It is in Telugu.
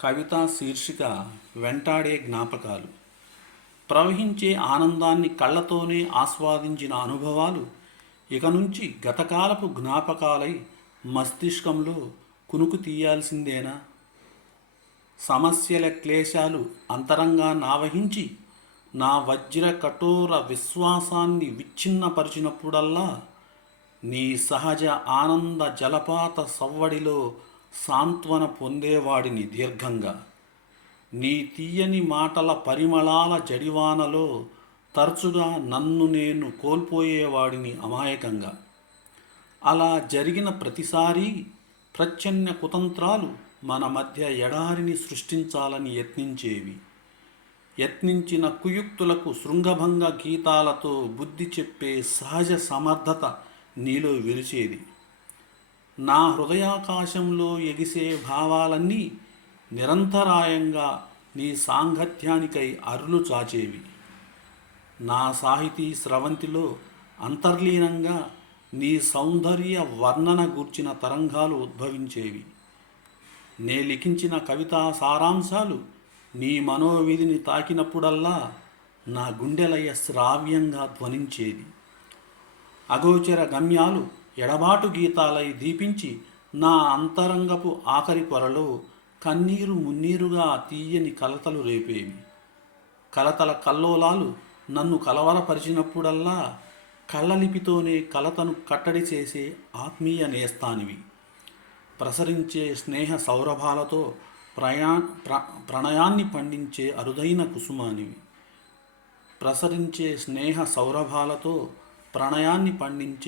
కవిత శీర్షిక వెంటాడే జ్ఞాపకాలు. ప్రవహించే ఆనందాన్ని కళ్ళతోనే ఆస్వాదించిన అనుభవాలు ఇక నుంచి గతకాలపు జ్ఞాపకాలై మస్తిష్కంలో కునుకు తీయాల్సిందేనా? సమస్యల క్లేశాలు అంతరంగా నావహించి నా వజ్ర కఠోర విశ్వాసాన్ని విచ్ఛిన్నపరిచినప్పుడల్లా నీ సహజ ఆనంద జలపాత సవ్వడిలో సాంత్వన పొందేవాడిని దీర్ఘంగా. నీ తీయని మాటల పరిమళాల జడివానలో తరచుగా నన్ను నేను కోల్పోయేవాడిని అమాయకంగా. అలా జరిగిన ప్రతిసారి ప్రచ్ఛన్న కుతంత్రాలు మన మధ్య ఎడారిని సృష్టించాలని యత్నించేవి. యత్నించిన కుయుక్తులకు శృంగభంగ గీతాలతో బుద్ధి చెప్పే సహజ సమర్థత నీలో విరిచేది. నా హృదయాకాశంలో ఎగిసే భావాలన్నీ నిరంతరాయంగా నీ సాంగత్యానికై అరులు చాచేవి. నా సాహితీ స్రవంతిలో అంతర్లీనంగా నీ సౌందర్య వర్ణన గూర్చిన తరంగాలు ఉద్భవించేవి. నే లిఖించిన కవితా సారాంశాలు నీ మనోవిధిని తాకినప్పుడల్లా నా గుండెలయ శ్రావ్యంగా ధ్వనించేది. అగోచర గమ్యాలు ఎడబాటు గీతాలై దీపించి నా అంతరంగపు ఆఖరి పొరలో కన్నీరు మున్నీరుగా తీయని కలతలు రేపేవి. కలతల కల్లోలాలు నన్ను కలవరపరిచినప్పుడల్లా కళ్ళలిపితోనే కలతను కట్టడి చేసే ఆత్మీయ నేస్తానివి. ప్రసరించే స్నేహ సౌరభాలతో ప్రయా ప్ర ప్రణయాన్ని పండించే అరుదైన కుసుమానివి. ప్రసరించే స్నేహ సౌరభాలతో ప్రణయాన్ని పండించే